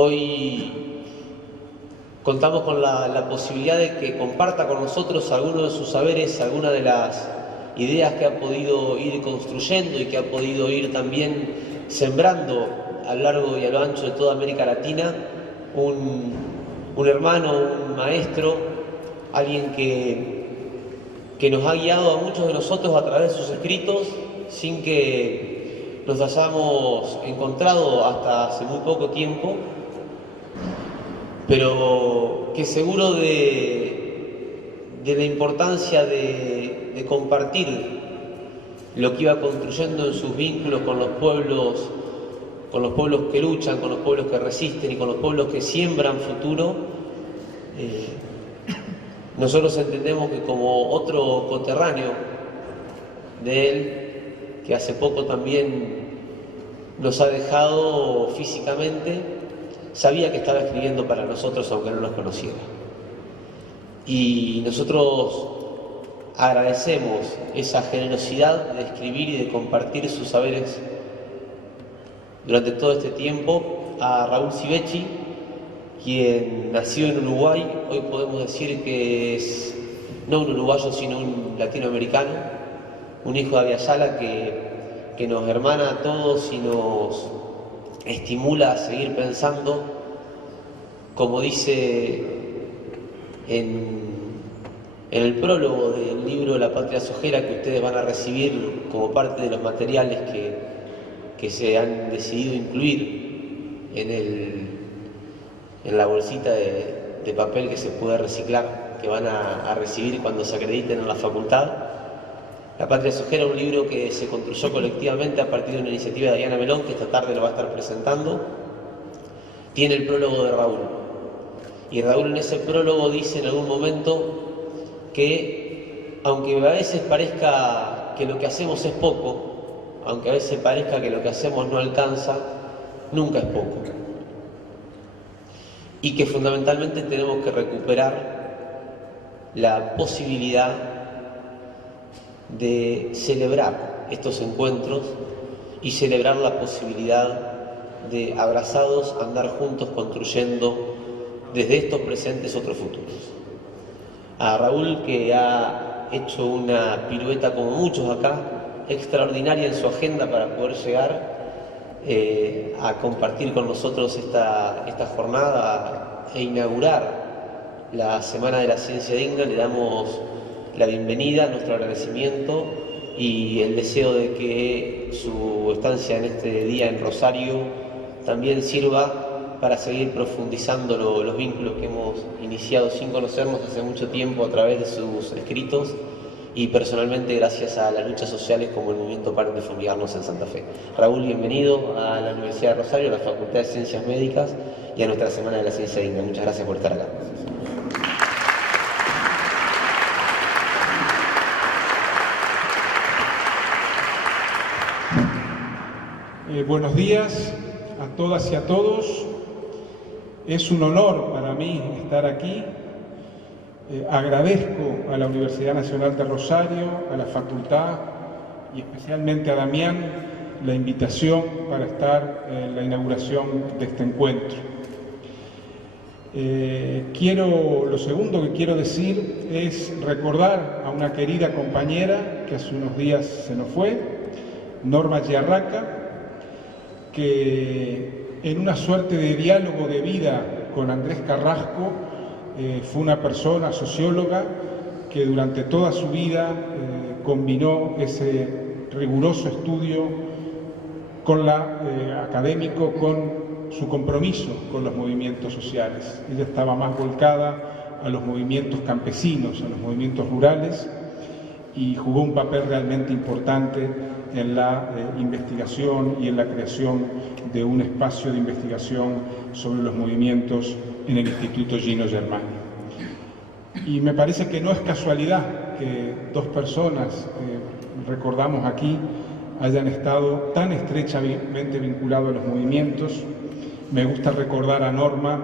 Hoy contamos con la posibilidad de que comparta con nosotros algunos de sus saberes, algunas de las ideas que ha podido ir construyendo y que ha podido ir también sembrando a lo largo y a lo ancho de toda América Latina, un hermano, un maestro, alguien que nos ha guiado a muchos de nosotros a través de sus escritos sin que nos hayamos encontrado hasta hace muy poco tiempo, pero que seguro de la importancia de compartir lo que iba construyendo en sus vínculos con los pueblos que luchan, con los pueblos que resisten y con los pueblos que siembran futuro. Nosotros entendemos que como otro coterráneo de él, que hace poco también nos ha dejado físicamente, sabía que estaba escribiendo para nosotros aunque no nos conociera. Y nosotros agradecemos esa generosidad de escribir y de compartir sus saberes durante todo este tiempo a Raúl Sivecci, quien nació en Uruguay. Hoy podemos decir que es no un uruguayo sino un latinoamericano, un hijo de Aviala que nos hermana a todos y nos estimula a seguir pensando, como dice en el prólogo del libro La Patria Sojera, que ustedes van a recibir como parte de los materiales que se han decidido incluir en la bolsita de papel que se puede reciclar, que van a recibir cuando se acrediten en la facultad. La Patria Sojera es un libro que se construyó colectivamente a partir de una iniciativa de Diana Melón, que esta tarde lo va a estar presentando. Tiene el prólogo de Raúl. Y Raúl en ese prólogo dice en algún momento que, aunque a veces parezca que lo que hacemos es poco, aunque a veces parezca que lo que hacemos no alcanza, nunca es poco. Y que fundamentalmente tenemos que recuperar la posibilidad de celebrar estos encuentros y celebrar la posibilidad de, abrazados, andar juntos construyendo desde estos presentes otros futuros. A Raúl, que ha hecho una pirueta, como muchos acá, extraordinaria en su agenda para poder llegar a compartir con nosotros esta jornada e inaugurar la Semana de la Ciencia Digna, le damos la bienvenida, nuestro agradecimiento y el deseo de que su estancia en este día en Rosario también sirva para seguir profundizando los vínculos que hemos iniciado sin conocernos hace mucho tiempo a través de sus escritos y personalmente gracias a las luchas sociales como el movimiento Paren de Fumigarnos en Santa Fe. Raúl, bienvenido a la Universidad de Rosario, a la Facultad de Ciencias Médicas y a nuestra Semana de la Ciencia Digna. Muchas gracias por estar acá. Buenos días a todas y a todos. Es un honor para mí estar aquí. Agradezco a la Universidad Nacional de Rosario, a la facultad y especialmente a Damián la invitación para estar en la inauguración de este encuentro. Lo segundo que quiero decir es recordar a una querida compañera que hace unos días se nos fue, Norma Giarraca, que en una suerte de diálogo de vida con Andrés Carrasco fue una persona socióloga que durante toda su vida combinó ese riguroso estudio académico con su compromiso con los movimientos sociales. Ella estaba más volcada a los movimientos campesinos, a los movimientos rurales, y jugó un papel realmente importante en la investigación y en la creación de un espacio de investigación sobre los movimientos en el Instituto Gino Germani. Y me parece que no es casualidad que dos personas recordamos aquí hayan estado tan estrechamente vinculados a los movimientos. Me gusta recordar a Norma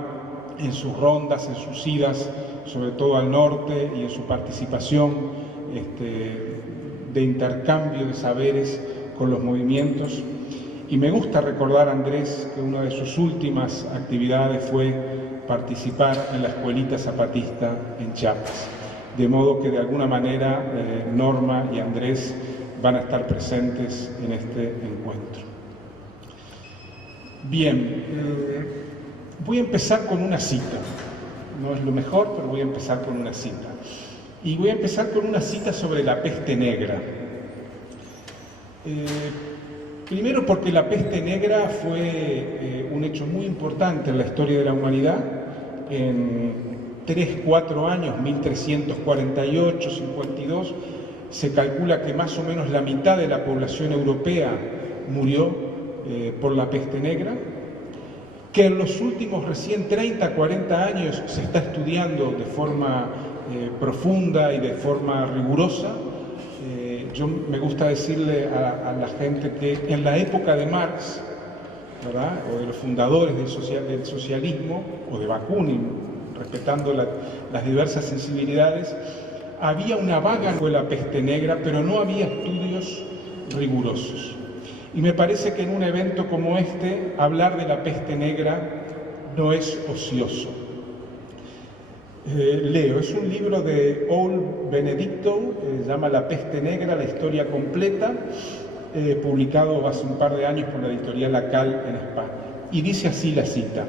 en sus rondas, en sus idas, sobre todo al norte, y en su participación de intercambio de saberes con los movimientos, Y me gusta recordar a Andrés que una de sus últimas actividades fue participar en la escuelita zapatista en Chiapas. De modo que de alguna manera Norma y Andrés van a estar presentes en este encuentro. Bien, voy a empezar con una cita. No es lo mejor, pero voy a empezar con una cita. Y voy a empezar con una cita sobre la peste negra. Primero porque la peste negra fue un hecho muy importante en la historia de la humanidad. En 3-4 años, 1348, 52, se calcula que más o menos la mitad de la población europea murió por la peste negra, que en los últimos recién 30-40 años se está estudiando de forma profunda y de forma rigurosa. Yo me gusta decirle a la gente que en la época de Marx, ¿verdad?, o de los fundadores del socialismo, o de Bakunin, respetando las diversas sensibilidades, había una vaga de la peste negra, pero no había estudios rigurosos. Y me parece que en un evento como este, hablar de la peste negra no es ocioso. Leo, es un libro de Old Benedicto, se llama La peste negra, la historia completa, publicado hace un par de años por la editorial Acal en España. Y dice así la cita: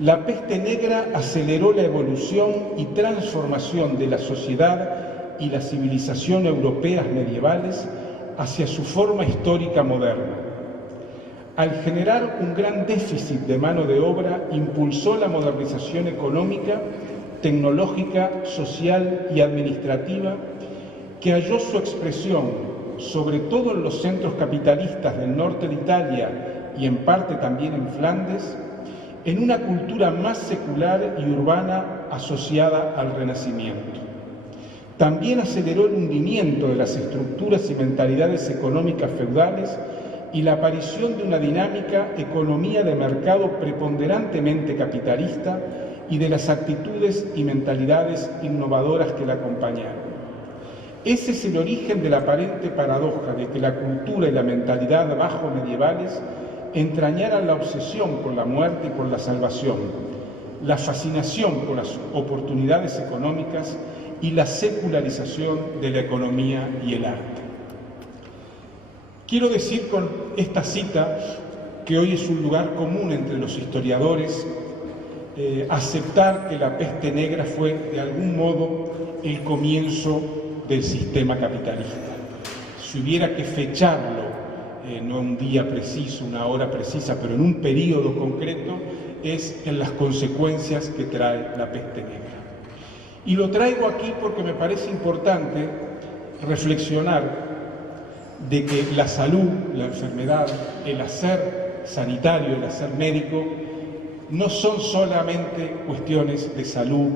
la peste negra aceleró la evolución y transformación de la sociedad y la civilización europeas medievales hacia su forma histórica moderna. Al generar un gran déficit de mano de obra, impulsó la modernización económica, tecnológica, social y administrativa, que halló su expresión, sobre todo en los centros capitalistas del norte de Italia y en parte también en Flandes, en una cultura más secular y urbana asociada al Renacimiento. También aceleró el hundimiento de las estructuras y mentalidades económicas feudales y la aparición de una dinámica economía de mercado preponderantemente capitalista y de las actitudes y mentalidades innovadoras que la acompañaron. Ese es el origen de la aparente paradoja de que la cultura y la mentalidad bajo medievales entrañaran la obsesión por la muerte y por la salvación, la fascinación por las oportunidades económicas y la secularización de la economía y el arte. Quiero decir con esta cita que hoy es un lugar común entre los historiadores aceptar que la peste negra fue de algún modo el comienzo del sistema capitalista. Si hubiera que fecharlo, no un día preciso, una hora precisa, pero en un periodo concreto, es en las consecuencias que trae la peste negra. Y lo traigo aquí porque me parece importante reflexionar de que la salud, la enfermedad, el hacer sanitario, el hacer médico, no son solamente cuestiones de salud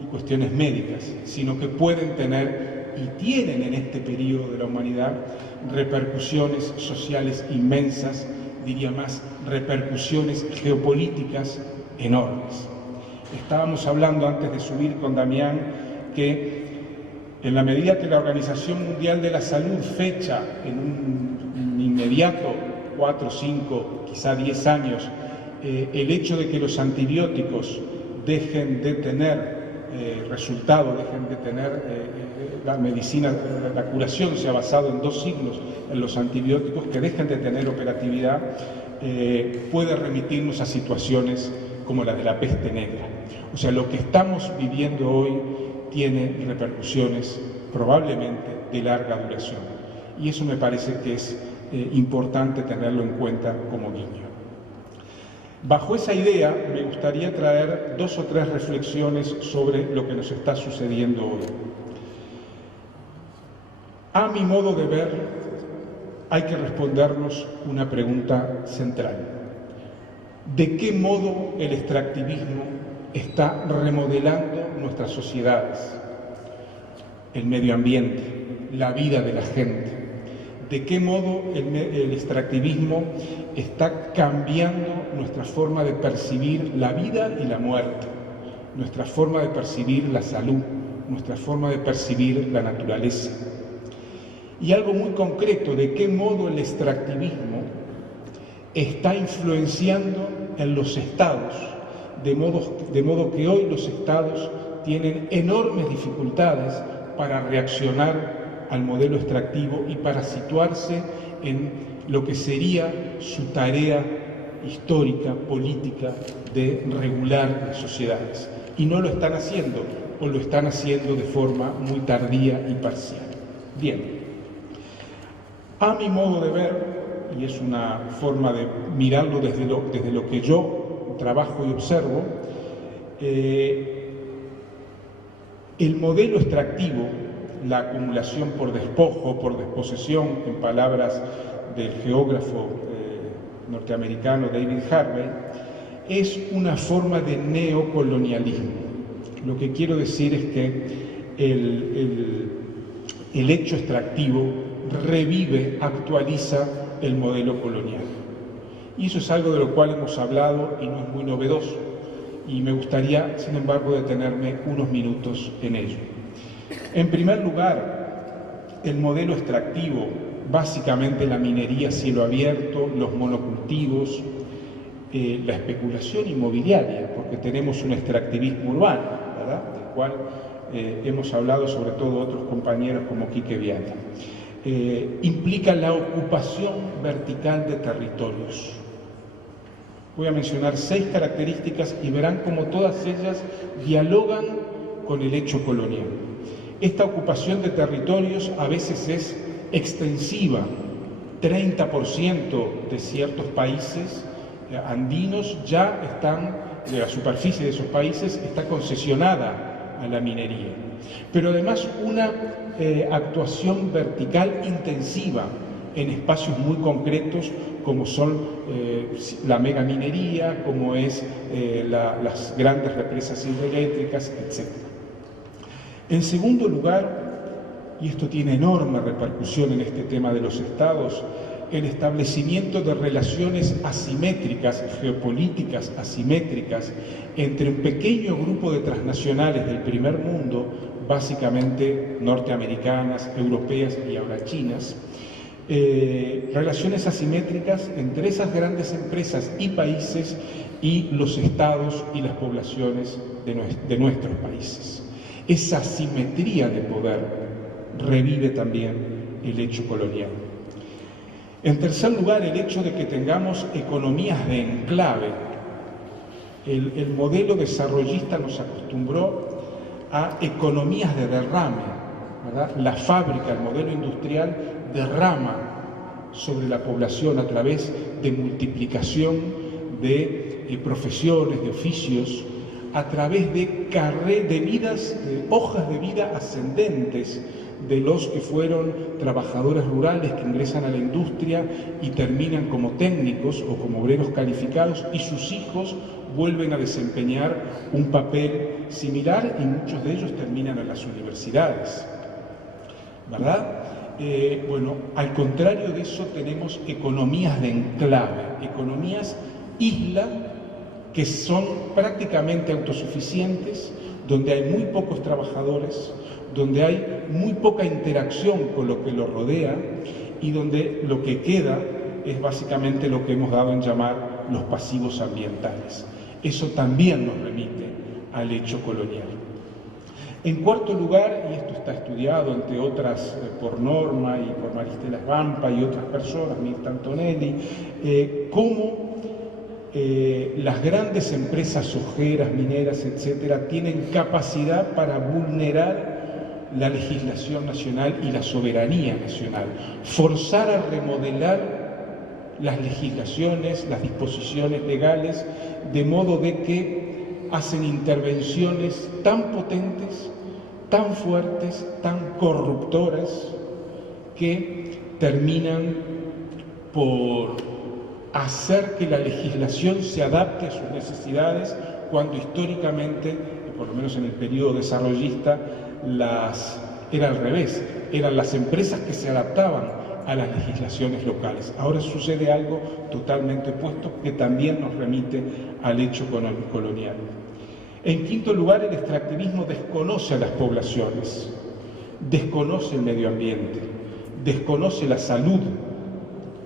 y cuestiones médicas, sino que pueden tener y tienen en este periodo de la humanidad repercusiones sociales inmensas, diría más, repercusiones geopolíticas enormes. Estábamos hablando antes de subir con Damián que en la medida que la Organización Mundial de la Salud fecha en un inmediato 4, 5, quizá 10 años, el hecho de que los antibióticos dejen de tener resultado, dejen de tener la medicina, la curación se ha basado en 2 siglos en los antibióticos, que dejen de tener operatividad, puede remitirnos a situaciones como la de la peste negra. O sea, lo que estamos viviendo hoy tiene repercusiones probablemente de larga duración. Y eso me parece que es importante tenerlo en cuenta como guiño. Bajo esa idea, me gustaría traer 2 o 3 reflexiones sobre lo que nos está sucediendo hoy. A mi modo de ver, hay que respondernos una pregunta central. ¿De qué modo el extractivismo está remodelando nuestras sociedades, el medio ambiente, la vida de la gente? ¿De qué modo el extractivismo está cambiando nuestra forma de percibir la vida y la muerte, nuestra forma de percibir la salud, nuestra forma de percibir la naturaleza? Y algo muy concreto, ¿de qué modo el extractivismo está influenciando en los estados, de modo que hoy los estados tienen enormes dificultades para reaccionar al modelo extractivo y para situarse en lo que sería su tarea histórica, política, de regular las sociedades. Y no lo están haciendo, o lo están haciendo de forma muy tardía y parcial. Bien, a mi modo de ver, y es una forma de mirarlo desde lo que yo trabajo y observo, el modelo extractivo, la acumulación por despojo, por desposesión, en palabras del geógrafo norteamericano David Harvey, es una forma de neocolonialismo. Lo que quiero decir es que el hecho extractivo revive, actualiza el modelo colonial. Y eso es algo de lo cual hemos hablado y no es muy novedoso. Y me gustaría, sin embargo, detenerme unos minutos en ello. En primer lugar, el modelo extractivo, básicamente la minería a cielo abierto, los monocultivos, la especulación inmobiliaria, porque tenemos un extractivismo urbano, ¿verdad?, del cual hemos hablado sobre todo otros compañeros como Quique Viana. Implica la ocupación vertical de territorios. Voy a mencionar 6 características y verán cómo todas ellas dialogan con el hecho colonial. Esta ocupación de territorios a veces es extensiva. 30% de ciertos países andinos ya están, de la superficie de esos países, está concesionada a la minería. Pero además una actuación vertical intensiva en espacios muy concretos como son la megaminería, como es las grandes represas hidroeléctricas, etc. En segundo lugar, y esto tiene enorme repercusión en este tema de los estados, el establecimiento de relaciones asimétricas, geopolíticas asimétricas, entre un pequeño grupo de transnacionales del primer mundo, básicamente norteamericanas, europeas y ahora chinas, relaciones asimétricas entre esas grandes empresas y países y los estados y las poblaciones de nuestros países. Esa asimetría de poder revive también el hecho colonial. En tercer lugar, el hecho de que tengamos economías de enclave. El modelo desarrollista nos acostumbró a economías de derrame, ¿verdad? La fábrica, el modelo industrial, derrama sobre la población a través de multiplicación de profesiones, de oficios, a través de hojas de vida ascendentes de los que fueron trabajadores rurales que ingresan a la industria y terminan como técnicos o como obreros calificados, y sus hijos vuelven a desempeñar un papel similar y muchos de ellos terminan en las universidades, ¿verdad? Bueno, al contrario de eso tenemos economías de enclave, economías isla, que son prácticamente autosuficientes, donde hay muy pocos trabajadores, donde hay muy poca interacción con lo que lo rodea y donde lo que queda es básicamente lo que hemos dado en llamar los pasivos ambientales. Eso también nos remite al hecho colonial. En cuarto lugar, y esto está estudiado entre otras por Norma y por Maristela Svampa y otras personas, Mirta Antonelli, cómo las grandes empresas ojeras, mineras, etcétera, tienen capacidad para vulnerar la legislación nacional y la soberanía nacional, forzar a remodelar las legislaciones, las disposiciones legales, de modo de que hacen intervenciones tan potentes, tan fuertes, tan corruptoras, que terminan por hacer que la legislación se adapte a sus necesidades, cuando históricamente, por lo menos en el periodo desarrollista, era al revés, eran las empresas que se adaptaban a las legislaciones locales. Ahora sucede algo totalmente opuesto que también nos remite al hecho colonial. En quinto lugar, el extractivismo desconoce a las poblaciones, desconoce el medio ambiente, desconoce la salud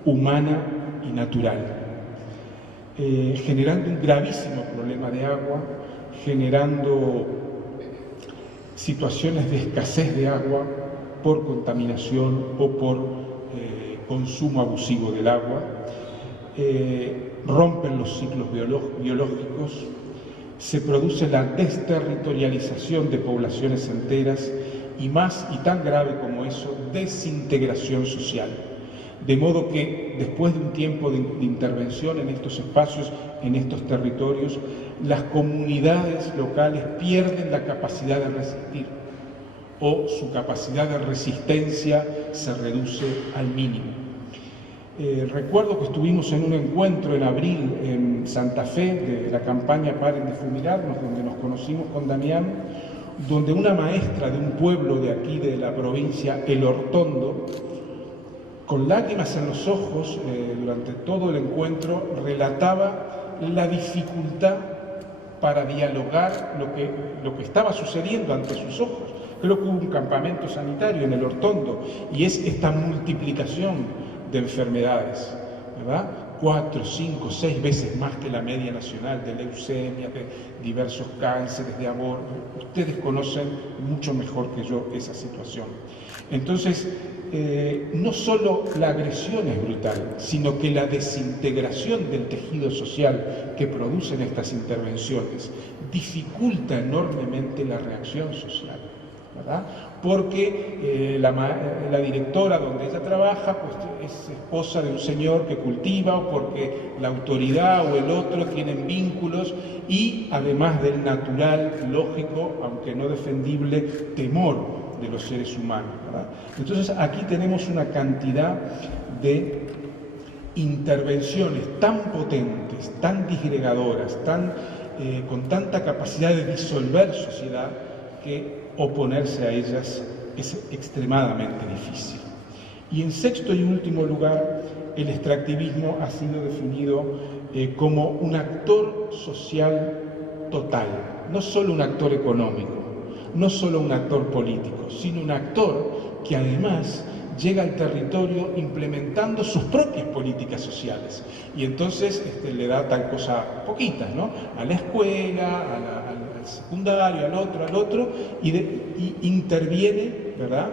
humana y natural. generando un gravísimo problema de agua, generando situaciones de escasez de agua por contaminación o por consumo abusivo del agua, rompen los ciclos biológicos, se produce la desterritorialización de poblaciones enteras y más, y tan grave como eso, desintegración social. De modo que después de un tiempo de intervención en estos espacios, en estos territorios, las comunidades locales pierden la capacidad de resistir o su capacidad de resistencia se reduce al mínimo. Recuerdo que estuvimos en un encuentro en abril en Santa Fe de la campaña Paren de Fumigarnos, donde nos conocimos con Damián, donde una maestra de un pueblo de aquí de la provincia, El Hortondo, con lágrimas en los ojos, durante todo el encuentro, relataba la dificultad para dialogar lo que estaba sucediendo ante sus ojos. Creo que hubo un campamento sanitario en El Hortondo y es esta multiplicación de enfermedades, ¿verdad? 4, 5, 6 veces más que la media nacional, de leucemia, de diversos cánceres, de aborto. Ustedes conocen mucho mejor que yo esa situación. Entonces, no solo la agresión es brutal, sino que la desintegración del tejido social que producen estas intervenciones dificulta enormemente la reacción social, ¿verdad? Porque la directora donde ella trabaja pues, es esposa de un señor que cultiva, o porque la autoridad o el otro tienen vínculos y además del natural, lógico, aunque no defendible, temor de los seres humanos, ¿verdad? Entonces aquí tenemos una cantidad de intervenciones tan potentes, tan disgregadoras, con tanta capacidad de disolver sociedad, que oponerse a ellas es extremadamente difícil. Y en sexto y último lugar, el extractivismo ha sido definido como un actor social total, no solo un actor económico, no solo un actor político, sino un actor que además llega al territorio implementando sus propias políticas sociales. Y entonces le da tal cosa poquitas, ¿no? A la escuela, al secundario, al otro, y interviene, ¿verdad?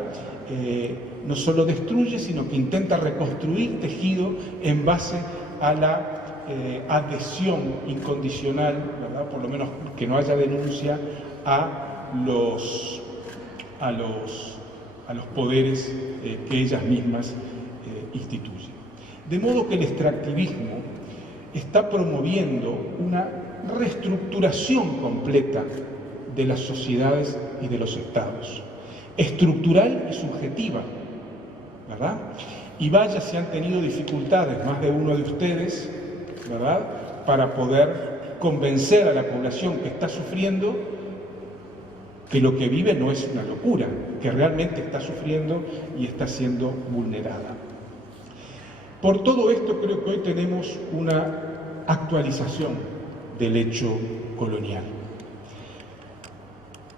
No solo destruye, sino que intenta reconstruir tejido en base a la adhesión incondicional, ¿verdad? Por lo menos que no haya denuncia a los poderes que ellas mismas instituyen. De modo que el extractivismo está promoviendo una reestructuración completa de las sociedades y de los estados, estructural y subjetiva, ¿verdad? Y vaya si han tenido dificultades, más de uno de ustedes, ¿verdad?, para poder convencer a la población que está sufriendo que lo que vive no es una locura, que realmente está sufriendo y está siendo vulnerada. Por todo esto creo que hoy tenemos una actualización del hecho colonial.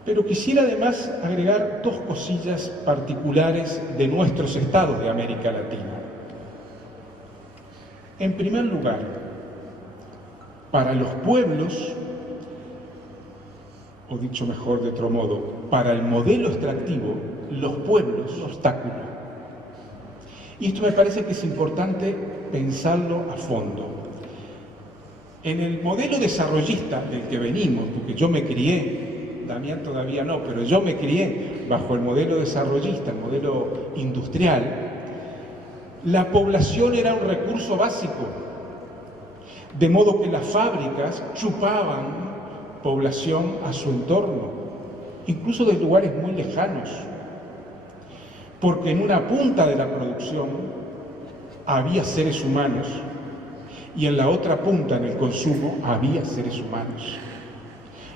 Pero quisiera además agregar dos cosillas particulares de nuestros estados de América Latina. En primer lugar, para los pueblos, o dicho mejor de otro modo, para el modelo extractivo, los pueblos son un obstáculo. Y esto me parece que es importante pensarlo a fondo. En el modelo desarrollista del que venimos, porque yo me crié, Damián todavía no, pero yo me crié bajo el modelo desarrollista, el modelo industrial, la población era un recurso básico, de modo que las fábricas chupaban población a su entorno, incluso de lugares muy lejanos, porque en una punta de la producción había seres humanos y en la otra punta, en el consumo, había seres humanos.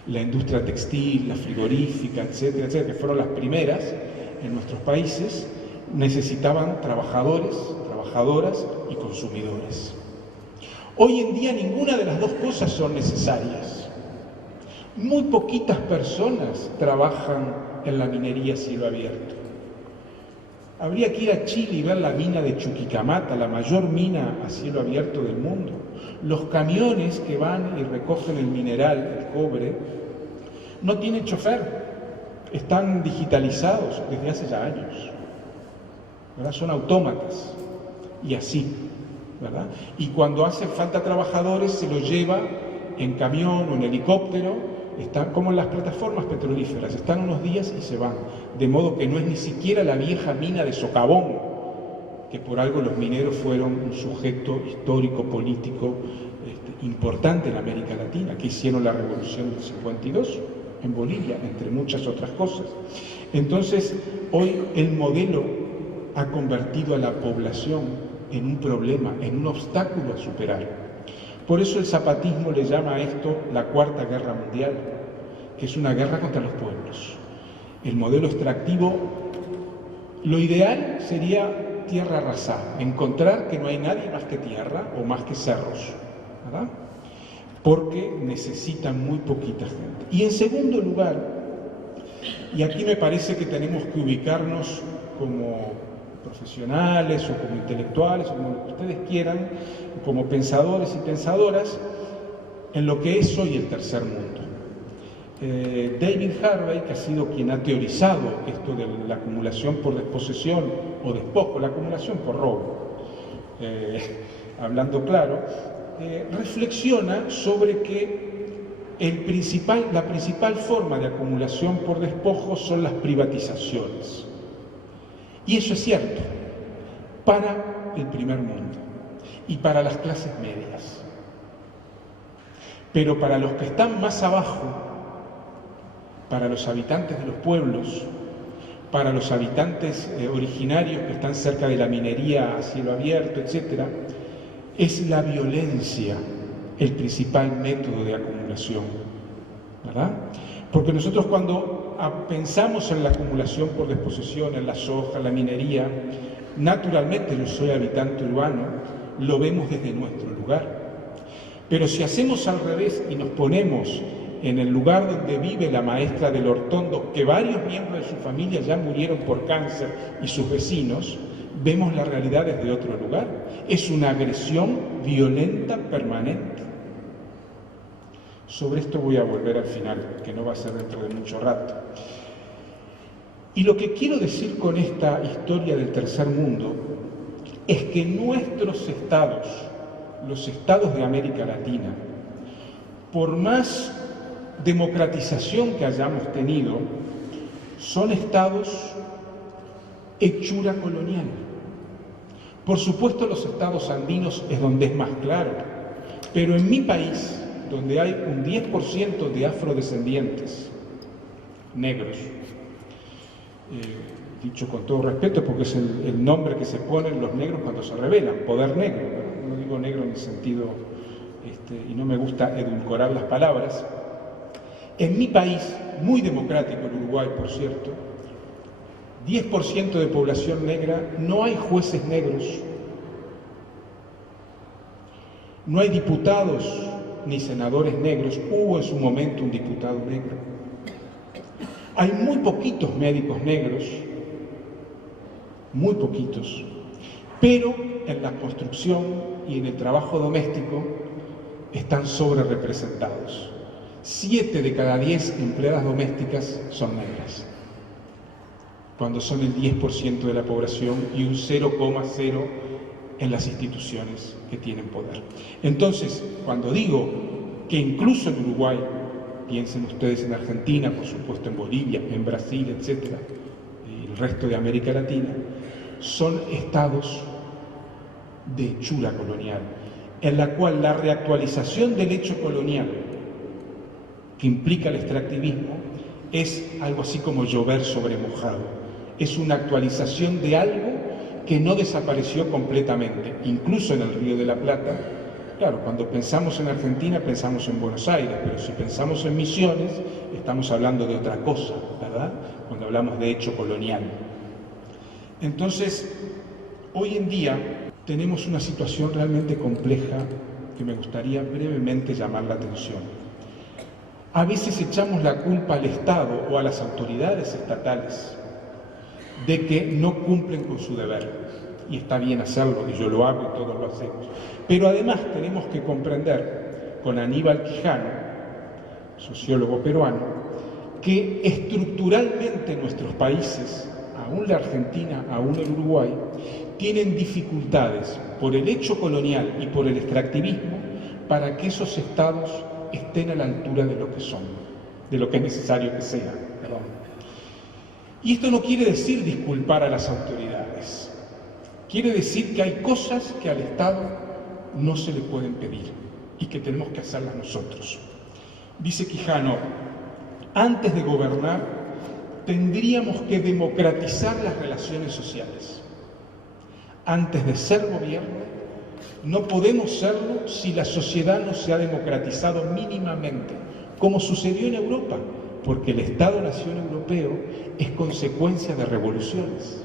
La industria textil, la frigorífica, etcétera, etcétera, que fueron las primeras en nuestros países, necesitaban trabajadores, trabajadoras y consumidores. Hoy en día ninguna de las dos cosas son necesarias. Muy poquitas personas trabajan en la minería a cielo abierto. Habría que ir a Chile y ver la mina de Chuquicamata, la mayor mina a cielo abierto del mundo. Los camiones que van y recogen el mineral, el cobre, no tienen chofer, están digitalizados desde hace ya años, ¿verdad? Son autómatas y así, ¿verdad? Y cuando hace falta trabajadores se los lleva en camión o en helicóptero. Están como en las plataformas petrolíferas, están unos días y se van, de modo que no es ni siquiera la vieja mina de Socavón, que por algo los mineros fueron un sujeto histórico, político importante en América Latina, que hicieron la revolución del 52 en Bolivia, entre muchas otras cosas. Entonces, hoy el modelo ha convertido a la población en un problema, en un obstáculo a superar. Por eso el zapatismo le llama a esto la Cuarta Guerra Mundial, que es una guerra contra los pueblos. El modelo extractivo, lo ideal sería tierra arrasada, encontrar que no hay nadie más que tierra o más que cerros, ¿verdad? Porque necesitan muy poquita gente. Y en segundo lugar, y aquí me parece que tenemos que ubicarnos como profesionales o como intelectuales o como ustedes quieran, como pensadores y pensadoras, en lo que es hoy el tercer mundo. David Harvey, que ha sido quien ha teorizado esto de la acumulación por desposesión o despojo, la acumulación por robo, hablando claro, reflexiona sobre que la principal forma de acumulación por despojo son las privatizaciones. Y eso es cierto, para el primer mundo y para las clases medias. Pero para los que están más abajo, para los habitantes de los pueblos, para los habitantes originarios que están cerca de la minería a cielo abierto, etc., es la violencia el principal método de acumulación, ¿verdad? Porque nosotros cuando pensamos en la acumulación por desposesión, en la soja, la minería, naturalmente yo soy habitante urbano, lo vemos desde nuestro lugar. Pero si hacemos al revés y nos ponemos en el lugar donde vive la maestra del Hortondo, que varios miembros de su familia ya murieron por cáncer y sus vecinos, vemos la realidad desde otro lugar. Es una agresión violenta permanente. Sobre esto voy a volver al final, que no va a ser dentro de mucho rato. Y lo que quiero decir con esta historia del tercer mundo es que nuestros estados, los estados de América Latina, por más democratización que hayamos tenido, son estados hechura colonial. Por supuesto, los estados andinos es donde es más claro, pero en mi país, donde hay un 10% de afrodescendientes negros, dicho con todo respeto porque es el nombre que se ponen los negros cuando se rebelan, poder negro, no digo negro en el sentido, y no me gusta edulcorar las palabras. En mi país, muy democrático, el Uruguay por cierto, 10% de población negra, no hay jueces negros, no hay diputados ni senadores negros, hubo en su momento un diputado negro. Hay muy poquitos médicos negros, muy poquitos, pero en la construcción y en el trabajo doméstico están sobre representados. 7 de cada 10 empleadas domésticas son negras, cuando son el 10% de la población y un 0,0 en las instituciones que tienen poder. Entonces, cuando digo que incluso en Uruguay, piensen ustedes en Argentina, por supuesto en Bolivia, en Brasil, etcétera, y el resto de América Latina, son estados de hechura colonial, en la cual la reactualización del hecho colonial que implica el extractivismo es algo así como llover sobre mojado, es una actualización de algo que no desapareció completamente, incluso en el Río de la Plata. Claro, cuando pensamos en Argentina pensamos en Buenos Aires, pero si pensamos en Misiones estamos hablando de otra cosa, ¿verdad? Cuando hablamos de hecho colonial. Entonces, hoy en día tenemos una situación realmente compleja que me gustaría brevemente llamar la atención. A veces echamos la culpa al Estado o a las autoridades estatales de que no cumplen con su deber. Y está bien hacerlo, y yo lo hago y todos lo hacemos. Pero además tenemos que comprender, con Aníbal Quijano, sociólogo peruano, que estructuralmente nuestros países, aún la Argentina, aún el Uruguay, tienen dificultades por el hecho colonial y por el extractivismo para que esos estados estén a la altura de lo que son, de lo que es necesario que sean. Perdón. Y esto no quiere decir disculpar a las autoridades. Quiere decir que hay cosas que al Estado no se le pueden pedir y que tenemos que hacerlas nosotros. Dice Quijano, antes de gobernar, tendríamos que democratizar las relaciones sociales. Antes de ser gobierno, no podemos serlo si la sociedad no se ha democratizado mínimamente, como sucedió en Europa, porque el Estado-Nación europeo es consecuencia de revoluciones,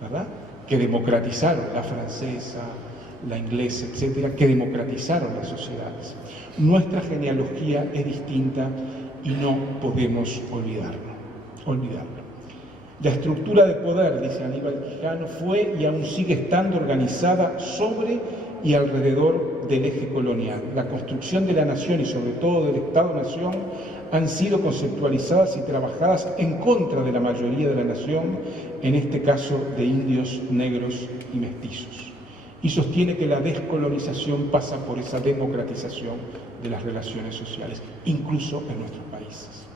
¿verdad? Que democratizaron, la francesa, la inglesa, etcétera, que democratizaron las sociedades. Nuestra genealogía es distinta y no podemos olvidarlo. La estructura de poder, dice Aníbal Quijano, fue y aún sigue estando organizada sobre y alrededor del eje colonial. La construcción de la nación y sobre todo del Estado-Nación han sido conceptualizadas y trabajadas en contra de la mayoría de la nación, en este caso de indios, negros y mestizos. Y sostiene que la descolonización pasa por esa democratización de las relaciones sociales, incluso en nuestros países.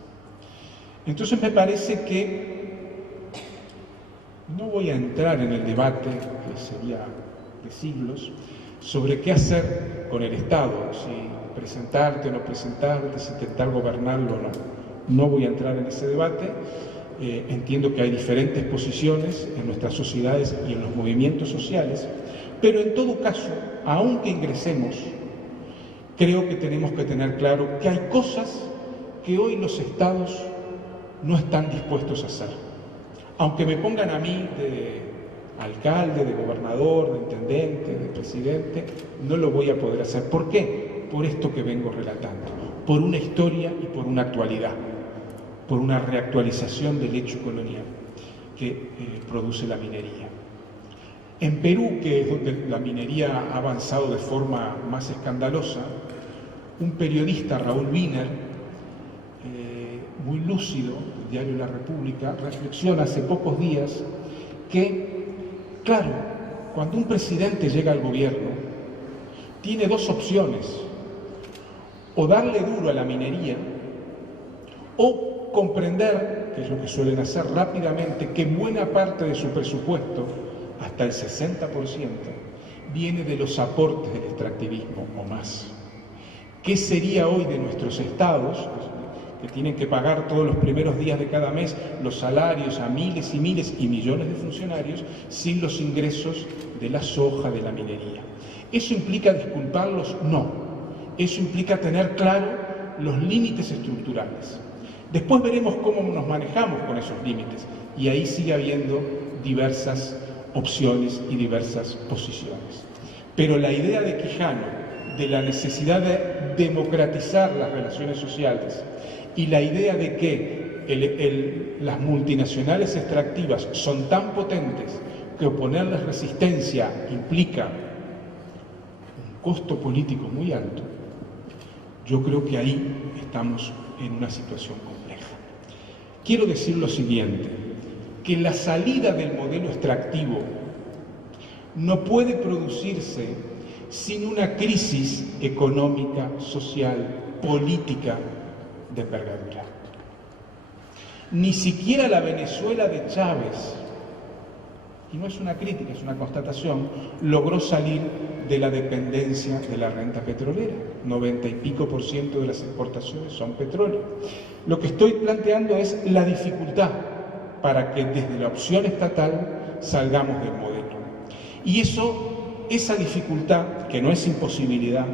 Entonces me parece que no voy a entrar en el debate, que sería de siglos, sobre qué hacer con el Estado, si presentarte o no presentarte, si intentar gobernarlo o no. No voy a entrar en ese debate. Entiendo que hay diferentes posiciones en nuestras sociedades y en los movimientos sociales, pero en todo caso, aunque ingresemos, creo que tenemos que tener claro que hay cosas que hoy los Estados no están dispuestos a hacer. Aunque me pongan a mí de alcalde, de gobernador, de intendente, de presidente, no lo voy a poder hacer. ¿Por qué? Por esto que vengo relatando, por una historia y por una actualidad, por una reactualización del hecho colonial que produce la minería. En Perú, que es donde la minería ha avanzado de forma más escandalosa, un periodista, Raúl Wiener, muy lúcido, del diario La República, reflexiona hace pocos días que, claro, cuando un presidente llega al gobierno, tiene dos opciones: o darle duro a la minería, o comprender, que es lo que suelen hacer rápidamente, que buena parte de su presupuesto, hasta el 60%, viene de los aportes del extractivismo o más. ¿Qué sería hoy de nuestros estados, que tienen que pagar todos los primeros días de cada mes los salarios a miles y miles y millones de funcionarios, sin los ingresos de la soja, de la minería? ¿Eso implica disculparlos? No. Eso implica tener claro los límites estructurales. Después veremos cómo nos manejamos con esos límites, y ahí sigue habiendo diversas opciones y diversas posiciones. Pero la idea de Quijano, de la necesidad de democratizar las relaciones sociales, y la idea de que las multinacionales extractivas son tan potentes que oponerles resistencia implica un costo político muy alto, yo creo que ahí estamos en una situación compleja. Quiero decir lo siguiente, que la salida del modelo extractivo no puede producirse sin una crisis económica, social, política de envergadura. Ni siquiera la Venezuela de Chávez, y no es una crítica, es una constatación, logró salir de la dependencia de la renta petrolera. 90 y pico % de las exportaciones son petróleo. Lo que estoy planteando es la dificultad para que desde la opción estatal salgamos del modelo. Y esa dificultad, que no es imposibilidad,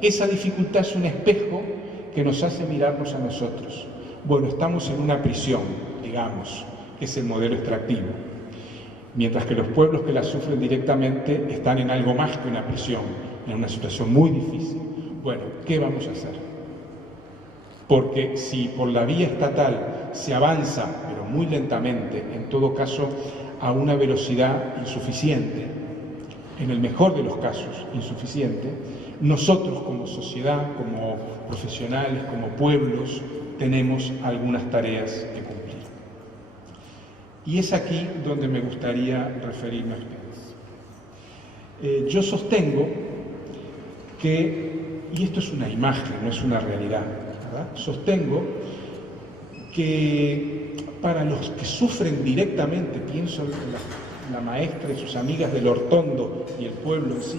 esa dificultad es un espejo que nos hace mirarnos a nosotros. Bueno, estamos en una prisión, digamos, que es el modelo extractivo, mientras que los pueblos que la sufren directamente están en algo más que una prisión, en una situación muy difícil. Bueno, ¿qué vamos a hacer? Porque si por la vía estatal se avanza, pero muy lentamente, en todo caso, a una velocidad insuficiente, en el mejor de los casos insuficiente. Nosotros como sociedad, como profesionales, como pueblos, tenemos algunas tareas que cumplir. Y es aquí donde me gustaría referirme a ustedes. Yo sostengo que, y esto es una imagen, no es una realidad, ¿verdad? Sostengo que para los que sufren directamente, pienso en la maestra y sus amigas del Hortondo y el pueblo en sí,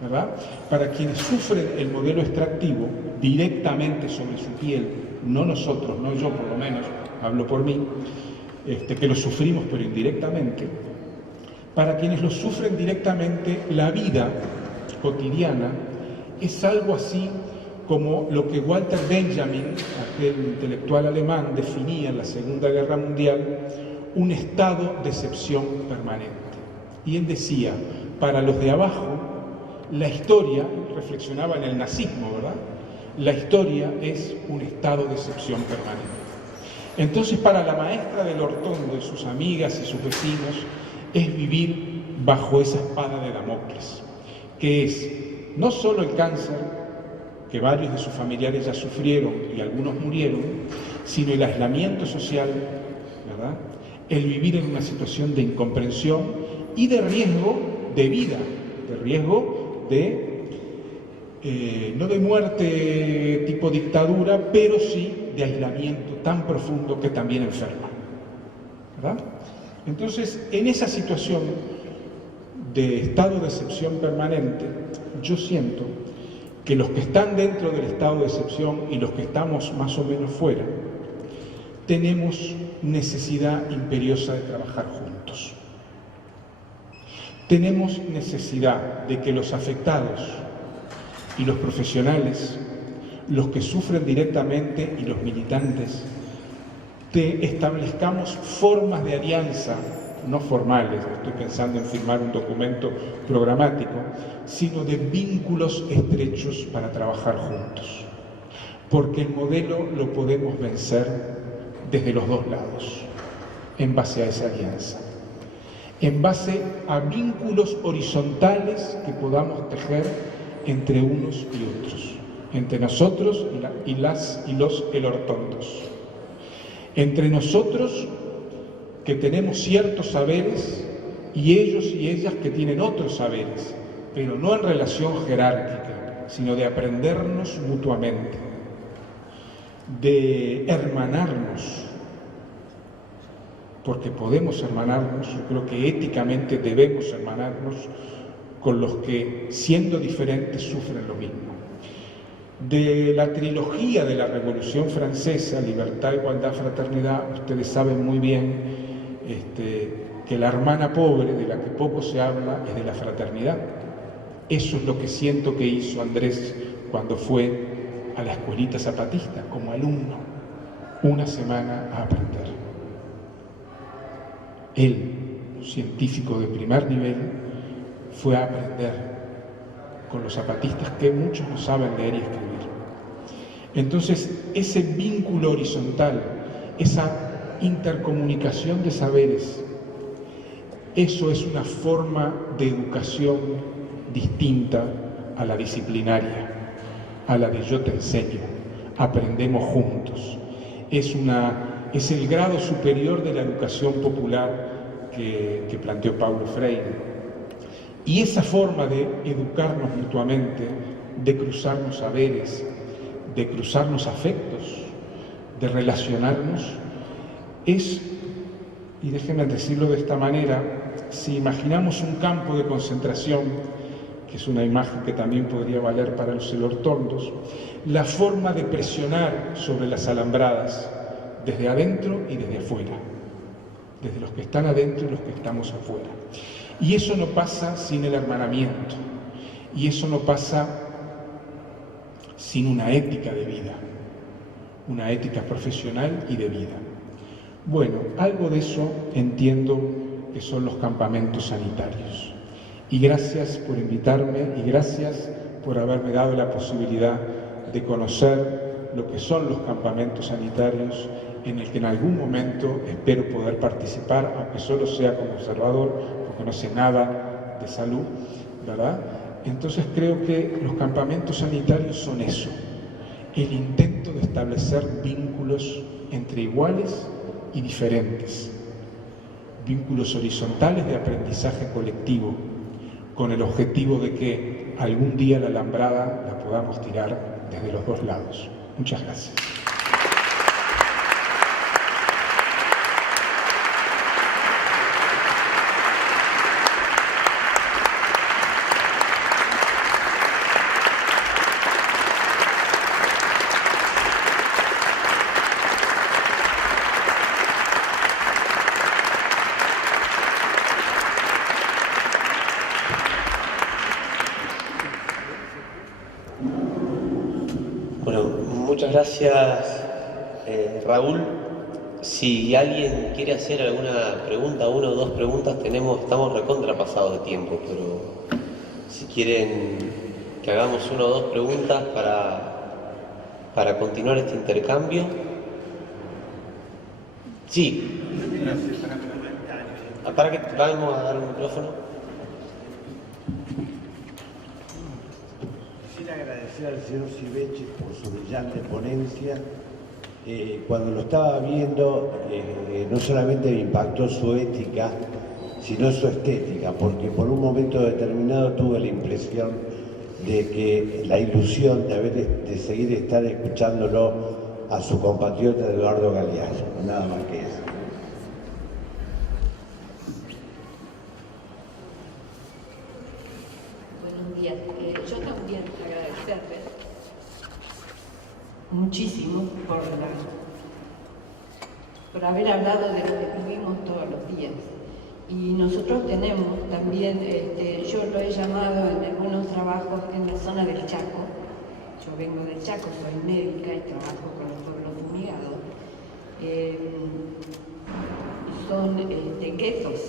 ¿verdad? Para quienes sufren el modelo extractivo directamente sobre su piel, no nosotros, no yo por lo menos, hablo por mí, que lo sufrimos pero indirectamente, para quienes lo sufren directamente, la vida cotidiana es algo así como lo que Walter Benjamin, aquel intelectual alemán, definía en la Segunda Guerra Mundial, un estado de excepción permanente. Y él decía, para los de abajo, la historia, reflexionaba en el nazismo, ¿verdad? La historia es un estado de excepción permanente. Entonces, para la maestra del Hortondo y sus amigas y sus vecinos, es vivir bajo esa espada de Damocles, que es no solo el cáncer, que varios de sus familiares ya sufrieron y algunos murieron, sino el aislamiento social, ¿verdad? El vivir en una situación de incomprensión y de riesgo de vida, de riesgo de, no de muerte tipo dictadura, pero sí de aislamiento tan profundo que también enferma, ¿verdad? Entonces, en esa situación de estado de excepción permanente, yo siento que los que están dentro del estado de excepción y los que estamos más o menos fuera, tenemos necesidad imperiosa de trabajar juntos. Tenemos necesidad de que los afectados y los profesionales, los que sufren directamente y los militantes, establezcamos formas de alianza, no formales, estoy pensando en firmar un documento programático, sino de vínculos estrechos para trabajar juntos. Porque el modelo lo podemos vencer desde los dos lados, en base a esa alianza, en base a vínculos horizontales que podamos tejer entre unos y otros, entre nosotros y los elortondos, entre nosotros que tenemos ciertos saberes y ellos y ellas que tienen otros saberes, pero no en relación jerárquica, sino de aprendernos mutuamente, de hermanarnos, porque podemos hermanarnos, yo creo que éticamente debemos hermanarnos con los que, siendo diferentes, sufren lo mismo. De la trilogía de la Revolución Francesa, Libertad, Igualdad, Fraternidad, ustedes saben muy bien que la hermana pobre, de la que poco se habla, es de la fraternidad. Eso es lo que siento que hizo Andrés cuando fue a la escuelita zapatista, como alumno, una semana a aprender. Él, científico de primer nivel, fue a aprender con los zapatistas que muchos no saben leer y escribir. Entonces, ese vínculo horizontal, esa intercomunicación de saberes, eso es una forma de educación distinta a la disciplinaria, a la de yo te enseño, aprendemos juntos. Es el grado superior de la educación popular que planteó Paulo Freire. Y esa forma de educarnos mutuamente, de cruzarnos saberes, de cruzarnos afectos, de relacionarnos, es, y déjenme decirlo de esta manera, si imaginamos un campo de concentración, que es una imagen que también podría valer para los elortondos, la forma de presionar sobre las alambradas, desde adentro y desde afuera, desde los que están adentro y los que estamos afuera. Y eso no pasa sin el hermanamiento, y eso no pasa sin una ética de vida, una ética profesional y de vida. Bueno, algo de eso entiendo que son los campamentos sanitarios. Y gracias por invitarme y gracias por haberme dado la posibilidad de conocer lo que son los campamentos sanitarios en el que en algún momento espero poder participar, aunque solo sea como observador, porque no sé nada de salud, ¿verdad? Entonces creo que los campamentos sanitarios son eso, el intento de establecer vínculos entre iguales y diferentes, vínculos horizontales de aprendizaje colectivo, con el objetivo de que algún día la alambrada la podamos tirar desde los dos lados. Muchas gracias. Bueno, muchas gracias, Raúl. Si alguien quiere hacer alguna pregunta, una o dos preguntas, estamos recontrapasados de tiempo, pero si quieren que hagamos una o dos preguntas para continuar este intercambio. Sí. Para que vamos a dar un micrófono. Quisiera agradecer al señor Civechi por su brillante ponencia. Cuando lo estaba viendo, no solamente me impactó su ética, sino su estética, porque por un momento determinado tuve la impresión de que la ilusión de seguir estar escuchándolo a su compatriota Eduardo Galeano, nada más que eso. Buenos días. Yo también agradecerles muchísimo por haber hablado de lo que vivimos todos los días. Y nosotros tenemos también, yo lo he llamado en algunos trabajos en la zona del Chaco. Yo vengo del Chaco, soy médica y trabajo con los pueblos fumigados. Son guetos,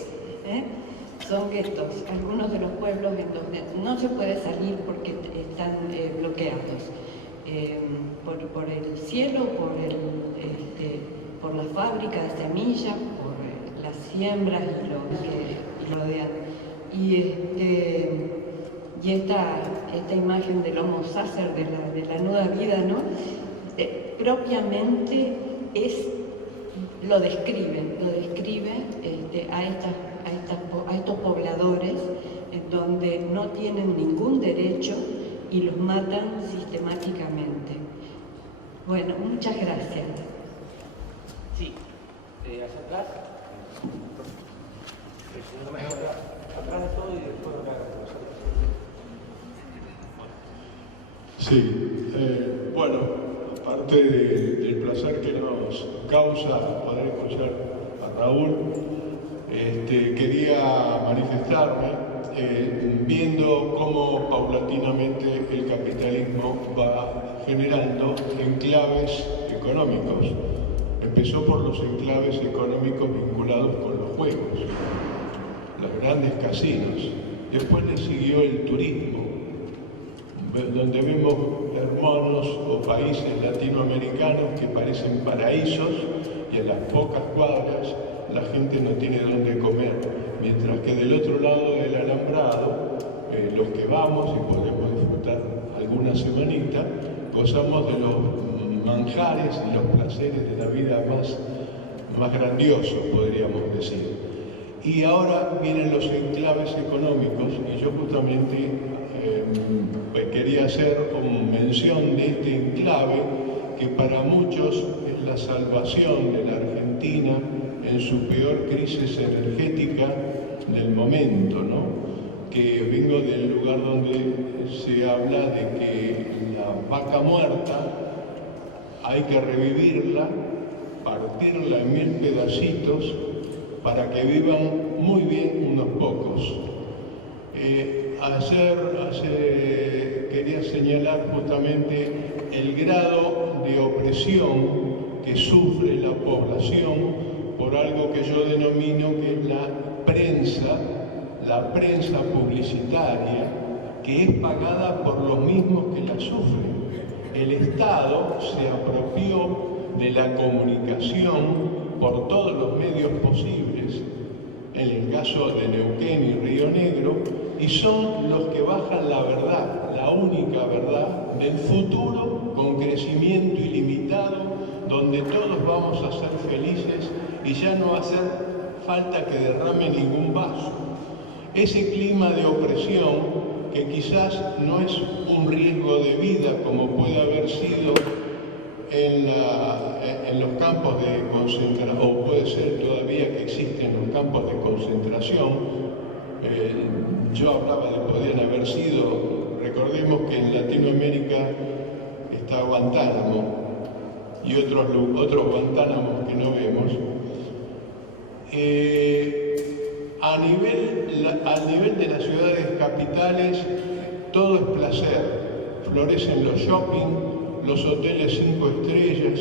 son guetos, algunos de los pueblos en donde no se puede salir porque están bloqueados por el cielo, por la fábrica de semillas, por las siembras y lo que rodean. Y esta imagen del Homo sacer, de la nueva vida, ¿no? Propiamente lo describe a estos pobladores en donde no tienen ningún derecho y los matan sistemáticamente. Bueno, muchas gracias. Sí, acercás. Atrás de todo y después acá. Sí, bueno, aparte del placer que nos causa poder escuchar a Raúl, quería manifestarme viendo cómo paulatinamente el capitalismo va generando enclaves económicos. Empezó por los enclaves económicos vinculados con los juegos, los grandes casinos. Después le siguió el turismo, donde vemos hermanos o países latinoamericanos que parecen paraísos y en las pocas cuadras la gente no tiene dónde comer, mientras que del otro lado del alambrado, los que vamos y podemos disfrutar alguna semanita, gozamos de los manjares y los placeres de la vida más grandiosos, podríamos decir. Y ahora vienen los enclaves económicos y yo justamente quería hacer mención de este enclave que para muchos es la salvación de la Argentina en su peor crisis energética del momento, ¿no? Que vengo del lugar donde se habla de que la vaca muerta hay que revivirla, partirla en 1000 pedacitos para que vivan muy bien unos pocos. Quería señalar justamente el grado de opresión que sufre la población por algo que yo denomino que es la prensa publicitaria, que es pagada por los mismos que la sufren. El Estado se apropió de la comunicación por todos los medios posibles, en el caso de Neuquén y Río Negro, y son los que bajan la verdad, la única verdad del futuro con crecimiento ilimitado, donde todos vamos a ser felices y ya no va a hacer falta que derrame ningún vaso. Ese clima de opresión, que quizás no es un riesgo de vida como puede haber sido en los campos de concentración, o puede ser todavía que existen los campos de concentración. Yo hablaba de podían haber sido, recordemos que en Latinoamérica está Guantánamo y otros Guantánamos que no vemos. Al nivel de las ciudades capitales, todo es placer. Florecen los shopping, los hoteles 5 estrellas,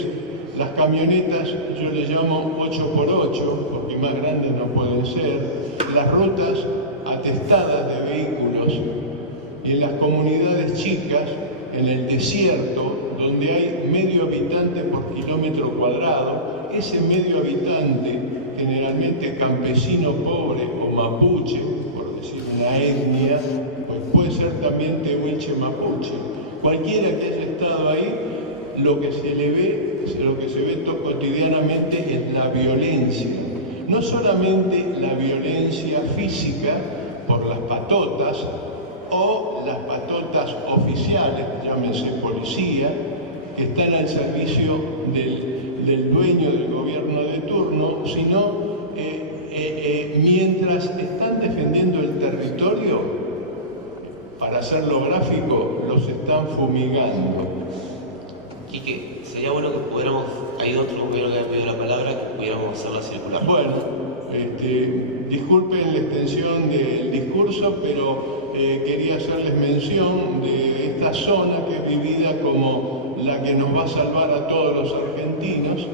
las camionetas, yo les llamo 8x8, porque más grandes no pueden ser, las rutas atestadas de vehículos, y en las comunidades chicas, en el desierto, donde hay medio habitante por kilómetro cuadrado, ese medio habitante, generalmente campesino pobre o mapuche, por decir una etnia, pues puede ser también tehuelche mapuche. Cualquiera que haya estado ahí, lo que se ve cotidianamente es la violencia. No solamente la violencia física por las patotas o las patotas oficiales, llámense policía, que están al servicio del dueño del gobierno de turno, sino mientras están defendiendo el territorio, para hacerlo gráfico, los están fumigando. Quique, sería bueno que pudiéramos, hay otro compañero que ha pedido la palabra, que pudiéramos hacerla circular. Bueno, disculpen la extensión del discurso, pero quería hacerles mención de esta zona que es vivida como la que nos va a salvar a todos los argentinos,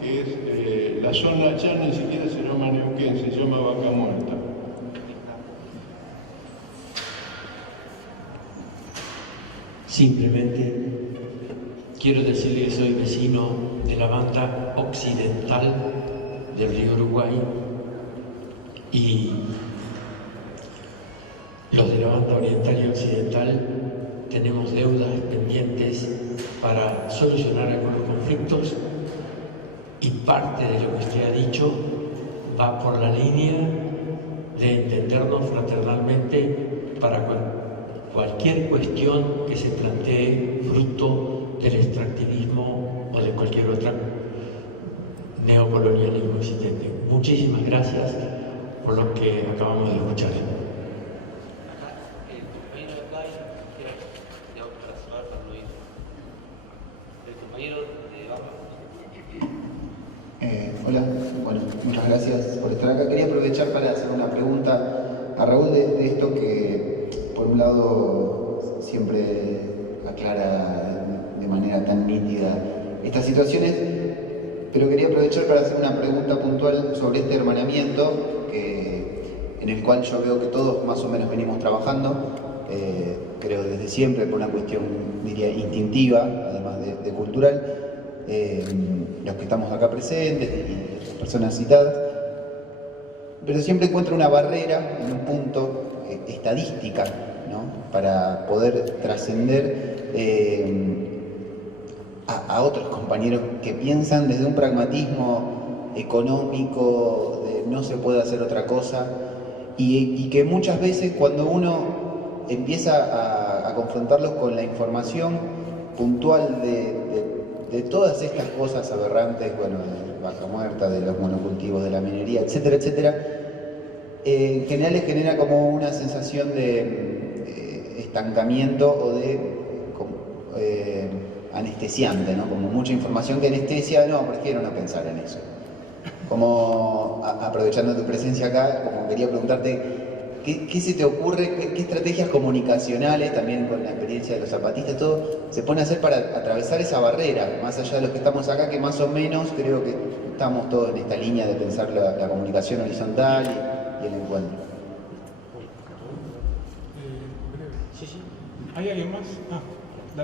que es la zona, ya ni siquiera se llama Neuquén, se llama Vaca Muerta. Simplemente quiero decirle que soy vecino de la banda occidental del río Uruguay y los de la banda oriental y occidental tenemos deudas pendientes para solucionar algunos conflictos y parte de lo que usted ha dicho va por la línea de entendernos fraternalmente para cualquier cuestión que se plantee fruto del extractivismo o de cualquier otro neocolonialismo existente. Muchísimas gracias por lo que acabamos de escuchar. Hola, bueno, muchas gracias por estar acá. Quería aprovechar para hacer una pregunta a Raúl de esto que, por un lado, siempre aclara de manera tan nítida estas situaciones, pero quería aprovechar para hacer una pregunta puntual sobre este hermanamiento en el cual yo veo que todos más o menos venimos trabajando, creo desde siempre, por una cuestión, diría, instintiva, además de cultural. Los que estamos acá presentes y las personas citadas, pero siempre encuentro una barrera en un punto estadística, ¿no? Para poder trascender a otros compañeros que piensan desde un pragmatismo económico, de no se puede hacer otra cosa, y que muchas veces cuando uno empieza a confrontarlos con la información puntual de todas estas cosas aberrantes, bueno, de Vaca Muerta, de los monocultivos, de la minería, etcétera, etcétera, en general les genera como una sensación de estancamiento o de anestesiante, ¿no? Como mucha información que anestesia, no, prefiero no pensar en eso. Como, aprovechando tu presencia acá, como quería preguntarte, ¿qué se te ocurre, qué estrategias comunicacionales, también con la experiencia de los zapatistas, todo, se pone a hacer para atravesar esa barrera, más allá de los que estamos acá, que más o menos creo que estamos todos en esta línea de pensar la comunicación horizontal y el encuentro? ¿Hay alguien más?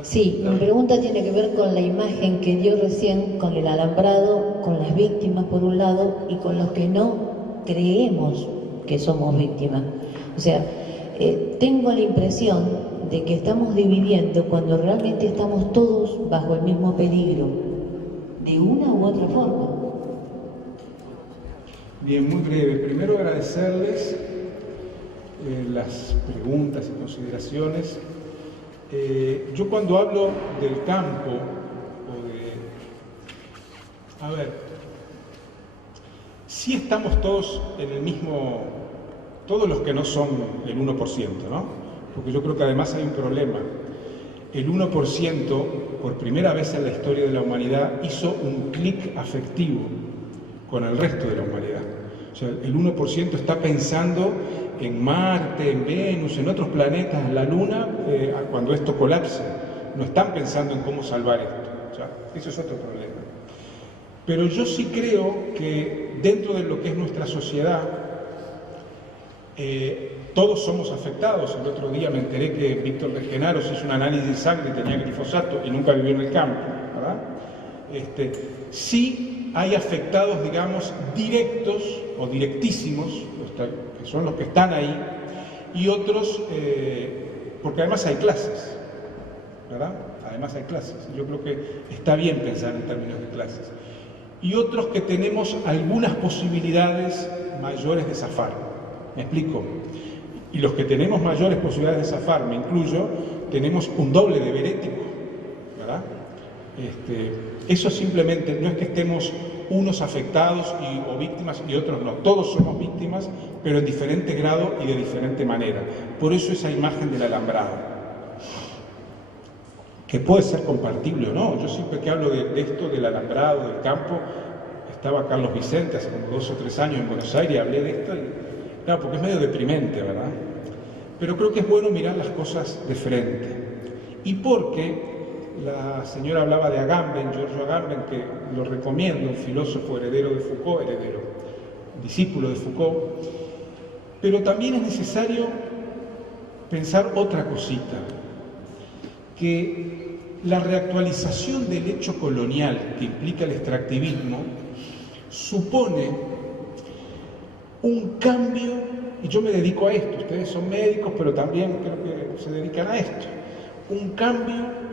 Sí, mi pregunta tiene que ver con la imagen que dio recién, con el alambrado, con las víctimas por un lado y con los que no creemos que somos víctimas. O sea, tengo la impresión de que estamos dividiendo cuando realmente estamos todos bajo el mismo peligro, de una u otra forma. Bien, muy breve. Primero agradecerles las preguntas y consideraciones. Yo cuando hablo del campo, a ver, sí estamos todos en el mismo, todos los que no son el 1%, ¿no? Porque yo creo que además hay un problema. El 1%, por primera vez en la historia de la humanidad, hizo un clic afectivo con el resto de la humanidad. O sea, el 1% está pensando en Marte, en Venus, en otros planetas, en la Luna, cuando esto colapse. No están pensando en cómo salvar esto. O sea, eso es otro problema. Pero yo sí creo que dentro de lo que es nuestra sociedad, todos somos afectados. El otro día me enteré que Víctor de Genaro se hizo un análisis de sangre y tenía glifosato y nunca vivió en el campo, ¿verdad? Sí hay afectados, digamos, directos o directísimos, que son los que están ahí, y otros, porque además hay clases, ¿verdad? Además hay clases. Yo creo que está bien pensar en términos de clases. Y otros que tenemos algunas posibilidades mayores de zafar. ¿Me explico? Y los que tenemos mayores posibilidades de zafar, me incluyo, tenemos un doble deber ético, ¿verdad? Eso simplemente no es que estemos unos afectados o víctimas y otros no. Todos somos víctimas, pero en diferente grado y de diferente manera. Por eso esa imagen del alambrado, que puede ser compartible o no. Yo siempre que hablo de esto, del alambrado, del campo, estaba Carlos Vicente hace como 2 o 3 años en Buenos Aires y hablé de esto. Claro, porque es medio deprimente, ¿verdad? Pero creo que es bueno mirar las cosas de frente. Y porque la señora hablaba de Agamben, Giorgio Agamben, que lo recomiendo, un filósofo heredero de Foucault, discípulo de Foucault. Pero también es necesario pensar otra cosita, que la reactualización del hecho colonial que implica el extractivismo supone un cambio, y yo me dedico a esto, ustedes son médicos, pero también creo que se dedican a esto, un cambio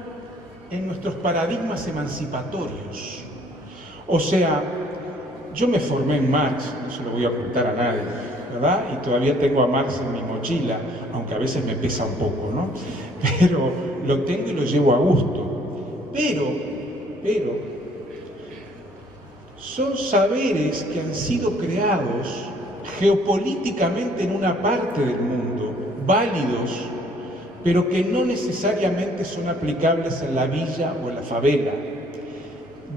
en nuestros paradigmas emancipatorios. O sea, yo me formé en Marx, no se lo voy a ocultar a nadie, ¿verdad? Y todavía tengo a Marx en mi mochila, aunque a veces me pesa un poco, ¿no? Pero lo tengo y lo llevo a gusto. Pero, son saberes que han sido creados geopolíticamente en una parte del mundo, válidos, pero que no necesariamente son aplicables en la villa o en la favela,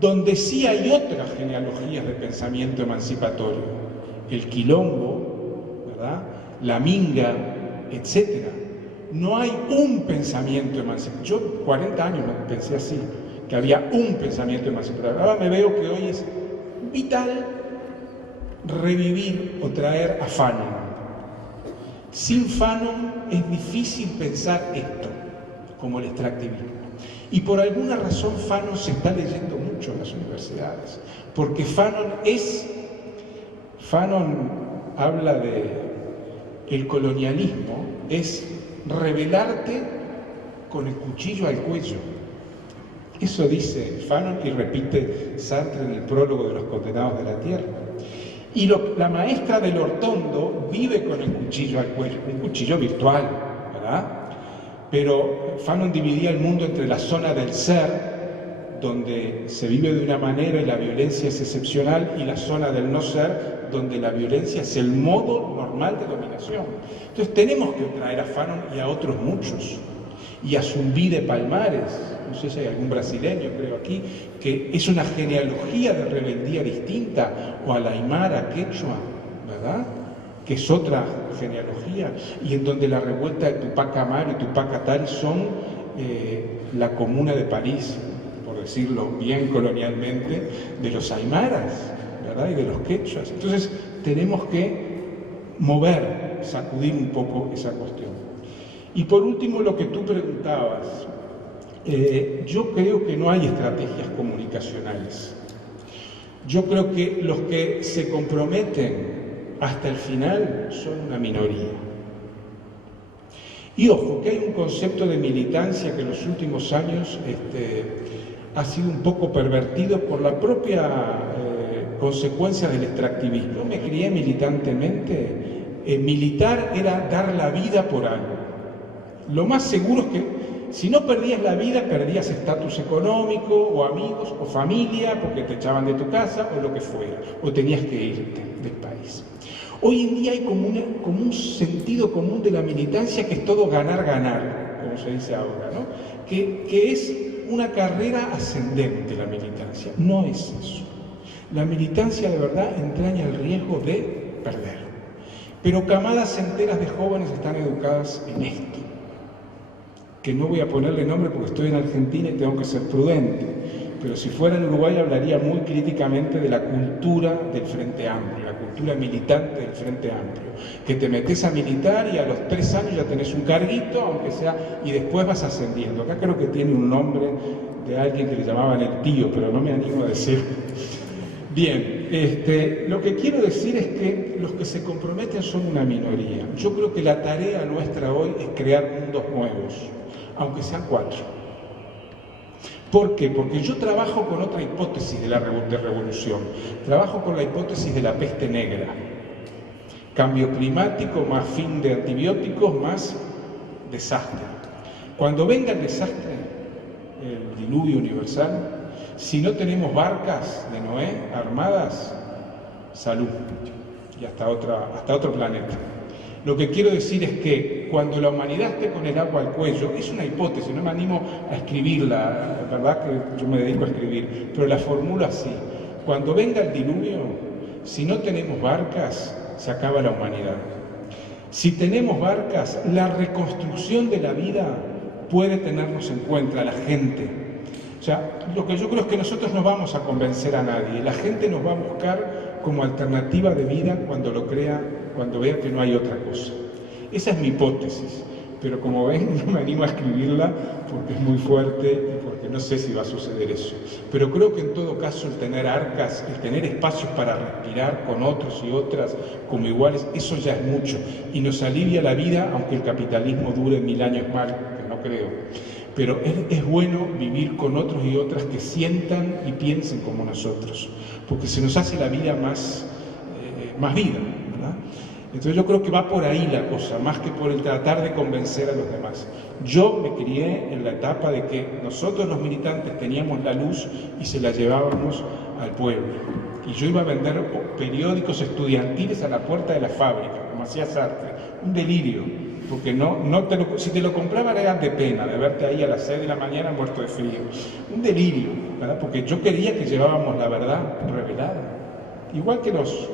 donde sí hay otras genealogías de pensamiento emancipatorio, el quilombo, ¿verdad?, la minga, etc. No hay un pensamiento emancipatorio. Yo 40 años pensé así, que había un pensamiento emancipatorio. Ahora me veo que hoy es vital revivir o traer a Fanon. Sin Fanon es difícil pensar esto, como el extractivismo. Y por alguna razón Fanon se está leyendo mucho en las universidades, porque Fanon habla de el colonialismo, es rebelarte con el cuchillo al cuello. Eso dice Fanon y repite Sartre en el prólogo de Los Condenados de la Tierra. Y la maestra del Hortondo vive con el cuchillo al cuello, un cuchillo virtual, ¿verdad? Pero Fanon dividía el mundo entre la zona del ser, donde se vive de una manera y la violencia es excepcional, y la zona del no ser, donde la violencia es el modo normal de dominación. Entonces tenemos que traer a Fanon y a otros muchos, y a Zumbi de Palmares, no sé si hay algún brasileño, creo aquí, que es una genealogía de rebeldía distinta, o a la aymara, quechua, ¿verdad?, que es otra genealogía, y en donde la revuelta de Tupac Amaru y Tupac Katari son la comuna de París, por decirlo bien colonialmente, de los aymaras, ¿verdad?, y de los quechuas. Entonces tenemos que mover, sacudir un poco esa cuestión. Y por último, lo que tú preguntabas, Yo creo que no hay estrategias comunicacionales. Yo creo que los que se comprometen hasta el final son una minoría. Y ojo, que hay un concepto de militancia que en los últimos años ha sido un poco pervertido por la propia consecuencia del extractivismo. Yo me crié militantemente, militar era dar la vida por algo. Lo más seguro es que si no perdías la vida, perdías estatus económico, o amigos, o familia, porque te echaban de tu casa, o lo que fuera, o tenías que irte del país. Hoy en día hay como un sentido común de la militancia que es todo ganar, como se dice ahora, ¿no? Que es una carrera ascendente la militancia. No es eso. La militancia de verdad entraña el riesgo de perder. Pero camadas enteras de jóvenes están educadas en esto, que no voy a ponerle nombre porque estoy en Argentina y tengo que ser prudente, pero si fuera en Uruguay hablaría muy críticamente de la cultura del Frente Amplio, la cultura militante del Frente Amplio, que te metes a militar y a los 3 años ya tenés un carguito, aunque sea, y después vas ascendiendo. Acá creo que tiene un nombre de alguien que le llamaban el tío, pero no me animo a decir. Bien, lo que quiero decir es que los que se comprometen son una minoría. Yo creo que la tarea nuestra hoy es crear mundos nuevos, aunque sean 4. ¿Por qué? Porque yo trabajo con otra hipótesis de revolución. Trabajo con la hipótesis de la peste negra. Cambio climático, más fin de antibióticos, más desastre. Cuando venga el desastre, el diluvio universal, si no tenemos barcas de Noé armadas, salud, y hasta otro planeta. Lo que quiero decir es que cuando la humanidad esté con el agua al cuello, es una hipótesis, no me animo a escribirla, la verdad que yo me dedico a escribir, pero la formulo así. Cuando venga el diluvio, si no tenemos barcas, se acaba la humanidad. Si tenemos barcas, la reconstrucción de la vida puede tenernos en cuenta, la gente. O sea, lo que yo creo es que nosotros no vamos a convencer a nadie, la gente nos va a buscar como alternativa de vida cuando lo crea, cuando vea que no hay otra cosa. Esa es mi hipótesis, pero como ven no me animo a escribirla porque es muy fuerte y porque no sé si va a suceder eso. Pero creo que en todo caso el tener arcas, el tener espacios para respirar con otros y otras como iguales, eso ya es mucho y nos alivia la vida, aunque el capitalismo dure 1000 años más, que no creo. Pero es bueno vivir con otros y otras que sientan y piensen como nosotros, porque se nos hace la vida más vida, ¿verdad? Entonces yo creo que va por ahí la cosa, más que por el tratar de convencer a los demás. Yo me crié en la etapa de que nosotros los militantes teníamos la luz y se la llevábamos al pueblo. Y yo iba a vender periódicos estudiantiles a la puerta de la fábrica, como hacía Sartre, un delirio. Porque si te lo compraban era de pena, de verte ahí a las 6 de la mañana muerto de frío. Un delirio, ¿verdad? Porque yo quería que llevábamos la verdad revelada. Igual que los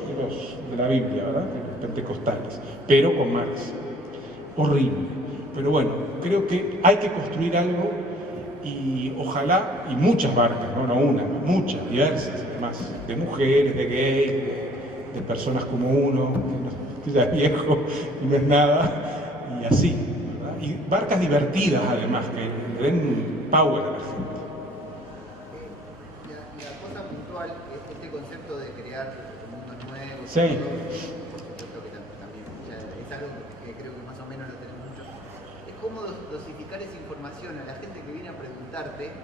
de la Biblia, ¿verdad? Los pentecostales, pero con Marx. Horrible. Pero bueno, creo que hay que construir algo y ojalá, y muchas barcas, no una, muchas, diversas, además, de mujeres, de gays, de personas como uno, que ya es viejo y no es nada. Y así, ¿verdad? Y barcas divertidas además, que den power a la gente. La cosa puntual es este concepto de crear mundos nuevos. Sí. Yo creo que también ya es algo que creo que más o menos lo tenemos mucho. Es cómo dosificar esa información a la gente que viene a preguntarte,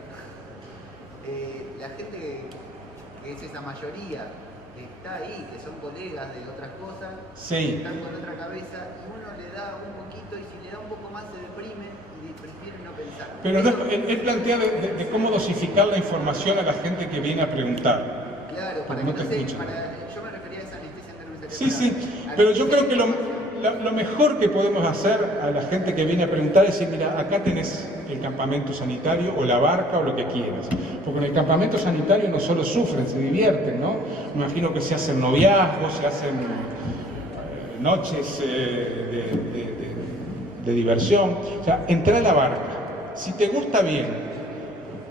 la gente que es esa mayoría que está ahí, que son colegas de otras cosas, sí, que están con otra cabeza, y uno le da un poquito, y si le da un poco más se deprime y prefiere no pensar. Pero no, él plantea de cómo dosificar la información a la gente que viene a preguntar. Claro, para no que te no se, escuchan. yo me refería a esa anestesia nerviosa. Sí, pero yo creo que lo mejor que podemos hacer a la gente que viene a preguntar es decir, mira, acá tenés el campamento sanitario o la barca o lo que quieras. Porque en el campamento sanitario no solo sufren, se divierten, ¿no? Me imagino que se hacen noviazgos, se hacen noches de diversión. O sea, entra a la barca. Si te gusta, bien.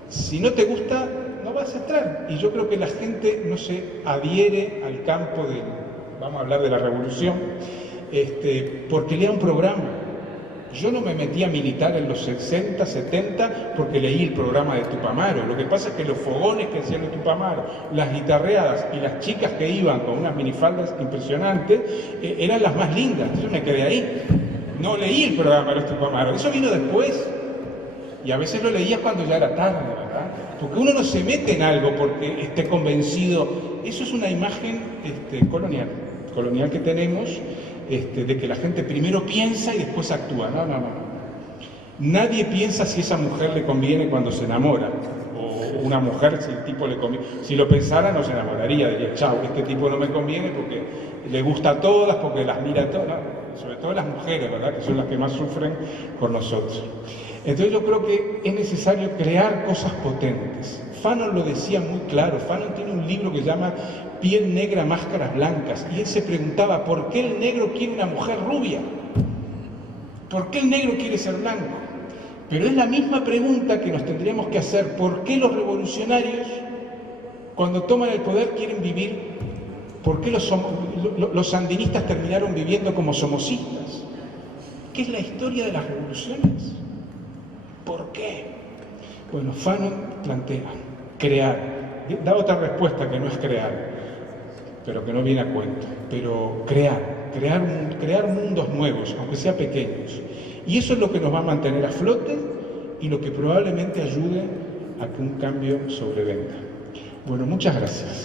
Si no te gusta, no vas a entrar. Y yo creo que la gente no se adhiere al campo de, vamos a hablar de la revolución, porque lea un programa. Yo no me metí a militar en los 60, 70 porque leí el programa de Tupamaro. Lo que pasa es que los fogones que hacían de Tupamaro, las guitarreadas y las chicas que iban con unas minifaldas impresionantes eran las más lindas. Yo me quedé ahí. No leí el programa de Tupamaro. Eso vino después. Y a veces lo leía cuando ya era tarde, ¿verdad? Porque uno no se mete en algo porque esté convencido. Eso es una imagen colonial que tenemos. De que la gente primero piensa y después actúa. No. Nadie piensa si esa mujer le conviene cuando se enamora. O una mujer, si el tipo le conviene. Si lo pensara, no se enamoraría. Diría, chao, este tipo no me conviene porque le gusta a todas, porque las mira a todas. No, sobre todo las mujeres, ¿verdad? Que son las que más sufren con nosotros. Entonces yo creo que es necesario crear cosas potentes. Fanon lo decía muy claro. Fanon tiene un libro que se llama Piel negra, máscaras blancas. Y él se preguntaba, ¿por qué el negro quiere una mujer rubia? ¿Por qué el negro quiere ser blanco? Pero es la misma pregunta que nos tendríamos que hacer. ¿Por qué los revolucionarios, cuando toman el poder, quieren vivir? ¿Por qué los sandinistas terminaron viviendo como somocistas? ¿Qué es la historia de las revoluciones? ¿Por qué? Bueno, Fanon plantea crear. Da otra respuesta que no es crear, pero que no viene a cuento. Pero crear mundos nuevos, aunque sea pequeños. Y eso es lo que nos va a mantener a flote y lo que probablemente ayude a que un cambio sobrevenga. Bueno, muchas gracias.